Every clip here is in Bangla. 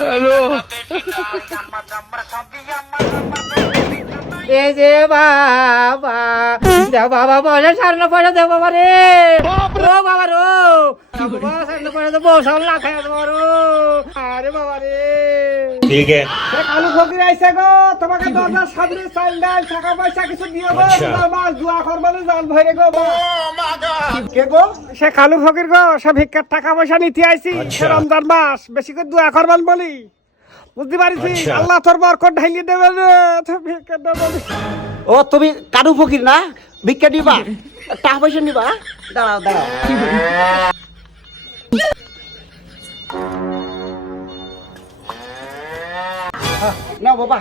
হ্যালো এই যে বাবা দেও বাবা বলে সারনা পয়সা দেও বাবা রে ও বাবা রো বাবা সারনা পয়সা দেবো সব না খাই দেবো রো আরে বাবা রে ঠিক আছে কালু ফকির আইছে গো তোমাকে দরজা সামনে চাল ডাল টাকা পয়সা কিছু দিও গো মাস দোয়া করবালে জান ভরে গো কে গো সে কালু ফকির গো সে ভিক্ষার টাকা পয়সা নিতে আইছি সে রমজান মাস বেশি করে দোয়া করবান বলি বুঝতে পারিছি আল্লাহ তোর বরকত ঢাইলি দেবে রে তো ভিক্ষা দেব ও তুমি কারু ফকির না ভিক্ষা দিবা টাকা পয়সা নিবা দাঁড়াও দাঁড়াও না বাবা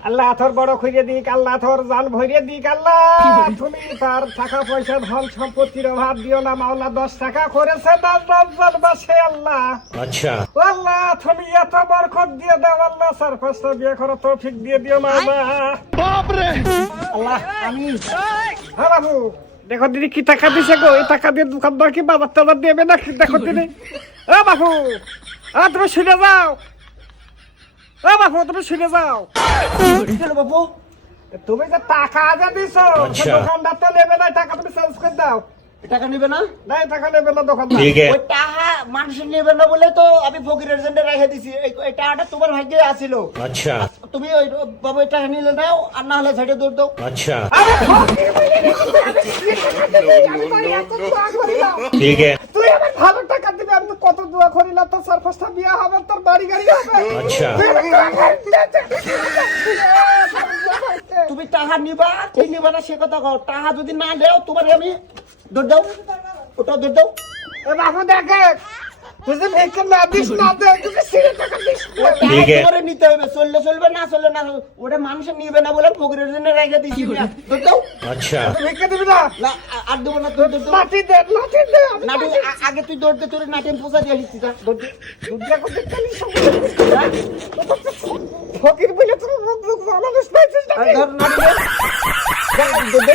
আল্লাহ তোর বড় খুঁজে দিক আল্লাহ তোর জান ভরে দিক আল্লাহ তুমি তার টাকা পয়সা ধন সম্পত্তির অভাব দিও না মাওলা 10 টাকা করেছে 10 রমজান মাসে আল্লাহ আচ্ছা আল্লাহ তুমি এত বরকত দিয়ে দাও আল্লাহ স্যার কষ্ট বিয়ে করো তৌফিক দিয়ে দিও মাওলা আল্লাহ আমি হ্যাঁ বাবু দেখো দিদি কি টাকা দিছে গো এই টাকা দিয়ে দোকানদার কি বাজার টাজার দেবে না দেখো দিদি ও বাবু তুমি শুনে যাও ও বাবু তুমি শুনে যাও কেন বাবু তুমি যে টাকা যে দিছো আচ্ছা। দোকানদার তো নেবে না টাকা তুমি চেঞ্জ করে দাও টাকা নিবে না নাই টাকা নেবে না দোকানদার ঠিক আছে ওই টাকা মানুষ নেবে না বলে তো আমি ফকিরের জন্য রেখে দিছি এই টাকাটা তোমার ভাগ্যে আছিল আচ্ছা তুমি ওই বাবু এই টাকা নিলে নাও আর না হলে ছেড়ে দৌড় দাও আচ্ছা আরে ফকির বলে রে, আমি বাড়ি এত দোয়া করিলাম। ঠিক আছে তুই আমার ভালো টাকা দিবি আমি তো কত দোয়া করিলাম তোর সারফাসটা বিয়া হবে তোর বাড়ি গাড়ি হবে আচ্ছা তুই আমার দোয়া করবি। তুমি টাকা নিবা কি নিবা না সে কথা কও টাকা যদি না দেও তোমার আমি দৌড় দাও ওটা দৌড় দাও এ বাবু দেখে তুই যে ভিক্ষা না দিস না দে তুই সিরে টাকা দিস না। ঠিক আছে। তোমারে নিতে হবে চললে চলবে না চললে না ওটা মানুষ নিবে না বলে ফকিরের জন্য রেখে দিছি দৌড় দাও আচ্ছা তুই ভিক্ষা দিবি না না আর দেবো না তুই দৌড় দাও লাঠি দে লাঠি দে আমি নাটু আগে তুই দৌড় দে তোর নাটেন পোষা দিয়ে দিচ্ছি দৌড় দে দুর্গা করতে খালি সব ফকির বলে তোর মুখ মুখ মানুষ পাইছিস না আর ধর নাটু দে দৌড় দে